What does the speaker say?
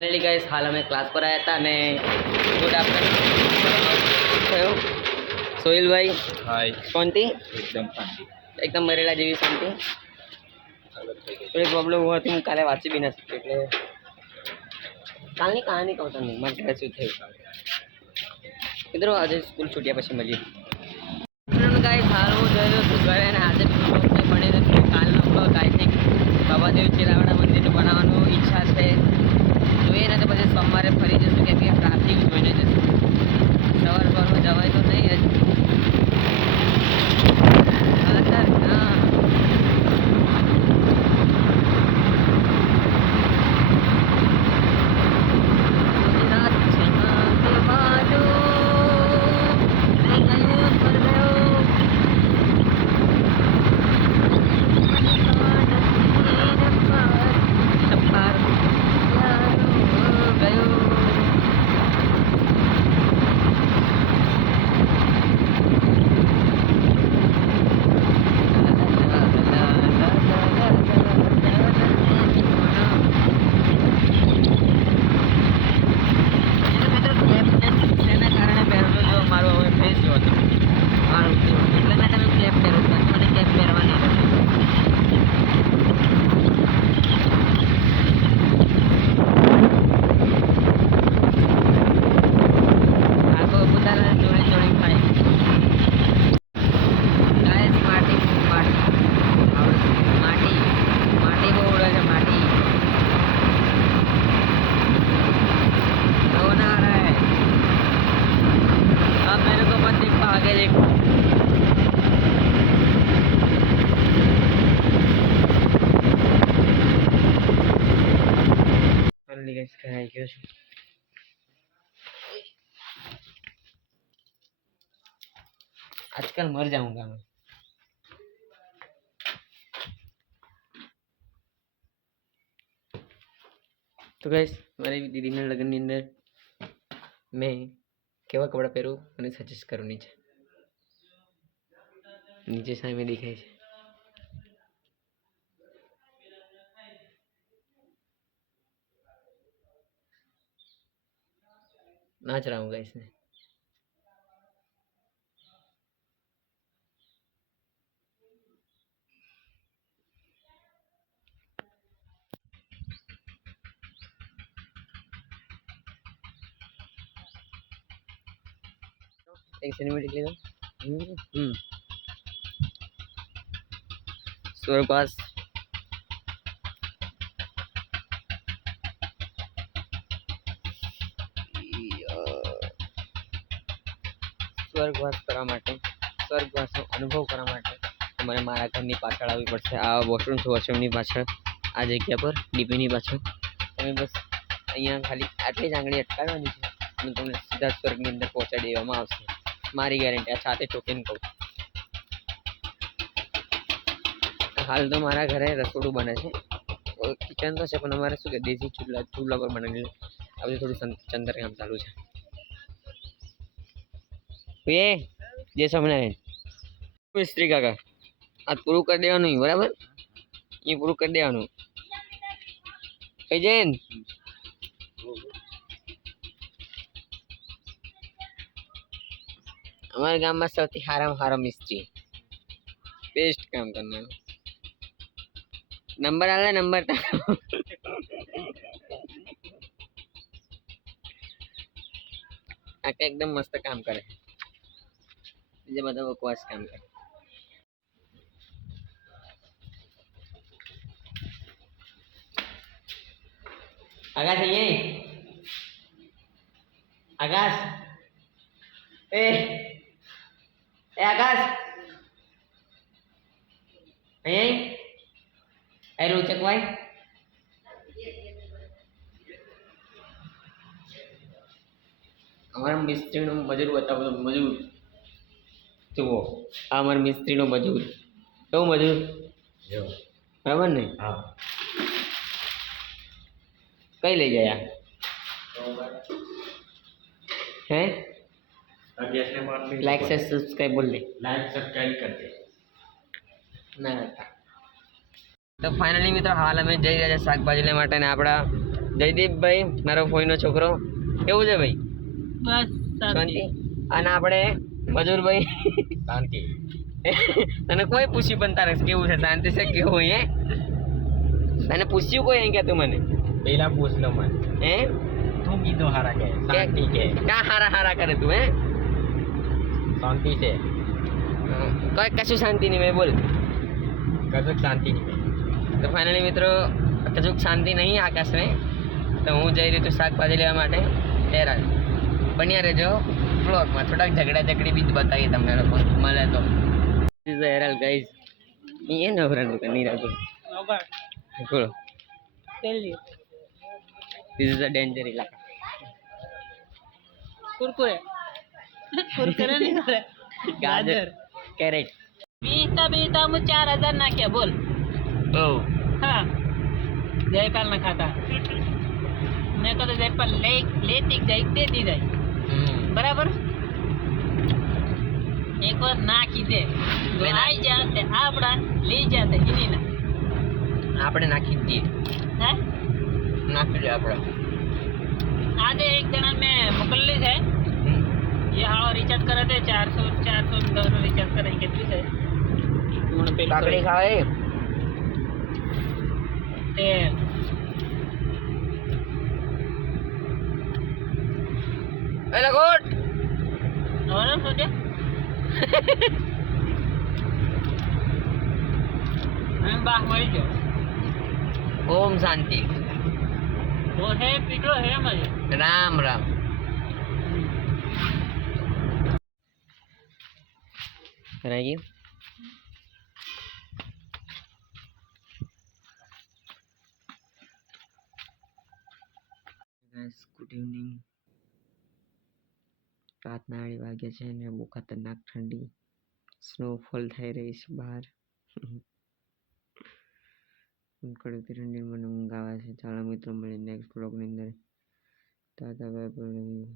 Finally guys हाल हमें class पर आया था ने गुड आफ्टरनून सोहिल भाई हाय शांति एकदम शांति एकदम मरेला जेवी शांति થોડી પ્રોબ્લેમ હોવાથી હું કાલે વાંચી બી ના શક્યો એટલે કાલની કહાની કહું તમને મારે ઘરે શું થયું મિત્રો આજે સ્કૂલ છૂટ્યા પછી મળીએ ગાઈસ હાલ હું જઈ રહ્યો છું ઘરે અને આજે બની નથી કાલનો બ્લોગ આઈ થિંક બાબાદેવ ચિરાવાડા મંદિરનું બનાવવાનું ઈચ્છા છે જોઈએ ને તો પછી સોમવારે ફરી જશું કેમ કે ટ્રાફિક જોઈને જશું સવારમાં જવાય તો નહીં જ आजकल मर जाऊंगा मैं तो गाइस મારી દીદીના લગ્નની અંદર મેં કેવા કપડાં પહેરું અને સજેસ્ટ કરું નીચે સામે દેખાય છે नाच रहा हूँ गाइस ने एक सिनेमेटिक ले लो स्वर्गवास સ્વર્ગવાસ કરવા માટે સ્વર્ગવાસનો અનુભવ કરવા માટે મને મારા ઘરની પાછળ આવવી પડશે આ વોશરૂમ છે વોશરૂમની પાછળ આ જગ્યા પર ડીપીની પાછળ તમે બસ અહીંયા ખાલી આટલી જ આંગળી અટકાવવાની છે અને તમને સીધા સ્વર્ગની અંદર પહોંચાડી દેવામાં આવશે મારી ગેરંટી આ સાથે ટોકન કહું હાલ તો મારા ઘરે રસોડું બને છે કિચન તો છે પણ અમારે શું કે દેશી ચૂલા પર બનાવેલું આ બધું થોડું ચંદર કામ ચાલુ છે ये जय स्वामीनारायण मिस्त्री काका आज पूરું કરી દેવાનું બરાબર એ પૂરું કરી દેવાનું કઈ જૈન અમારા ગામમાં સૌથી સારામાં સારો મિસ્ત્રી બેસ્ટ કામ કરનાર નંબર આલે નંબર આ એકદમ મસ્ત કામ કરે જે બધા બકવાસ કામ કરે आकाश यही आकाश ए आकाश यही ए रोचक भाई हमारा मिस्त्री नो मजूर बताओ मजूर જુઓ આ અમારા મિસ્ત્રીનો મજૂર કેવું મજૂર બરાબર ને હા કઈ લઈ ગયા હે लाइक से सब्सक्राइब बोल दे लाइक सब्सक्राइब कर दे ના તો ફાઇનલી મિત્રો હાલ અમે જઈ રહ્યા છે શાકભાજી લેવા માટે ને આપણા જયદીપભાઈ મારો ફોઈનો છોકરો કેવું છે ભાઈ? બસ શાંતિ. અને આપણે મજૂરભાઈ શાંતિ. તને કોઈ પૂછ્યું પણ તારે કેવું છે, શાંતિ છે કેવું હે? તને પૂછ્યું કોઈ અહીં કે તું મને પેલા પૂછ લો મને. હે તું કીધું હારા કે શાંતિ કે કા હારા હારા કરે તું? હે શાંતિ છે. કોઈ કશું શાંતિ નહીં ભાઈ, બોલ. કશું શાંતિ નહીં. તો ફાઇનલી મિત્રો કશું શાંતિ નહીં આકાશને, તો હું જઈ રહ્યો છું શાકભાજી લેવા માટે. હેરાન બન્યા રહેજો બ્લોગમાં, થોડાક ઝઘડી બી બતાવીએ તમને લોકો મળે તો. હેરાન ગાઈઝ એ નવરાનું કે નહીં રાખું બોલો. This is a danger इलाका. कुरकुरे कुरकुरे नहीं करे गाजर कैरेट बीता मु 4000 નાખ્યા બોલ. oh હા જયપાલ ના ખાતા મેં કહો તો જયપાલ લેતી જાય દેતી જાય બરાબર. એક વાર નાખી દે તો આઈ જાતે આપડા લઈ જાતે એની ના આપણે નાખી દઈએ. હે નાખી દે આપણે. આજે એક જણા મેં મોકલેલી છે, ये हाड़ो रिचार्ज करे थे 400 रिचार्ज करे કેટલી છે મને પેલું કાકડી ખાવે તે એલા ગોટ હવે સોચે મેં બાહ મળી ગયો. ઓમ શાંતિ. वो है पीटो है मजे. રામ રામ. કરાઈ ગયું. Good evening. રાતના 8 વાગ્યા છે ને બહુ ખતરનાક ઠંડી, સ્નોફોલ થઈ રહી છે બહાર. કડકતી ઠંડીમાં મને ઊંઘ આવે છે. ચાલો મિત્રો મળીએ નેક્સ્ટ બ્લોગની અંદર. Tata bye bye.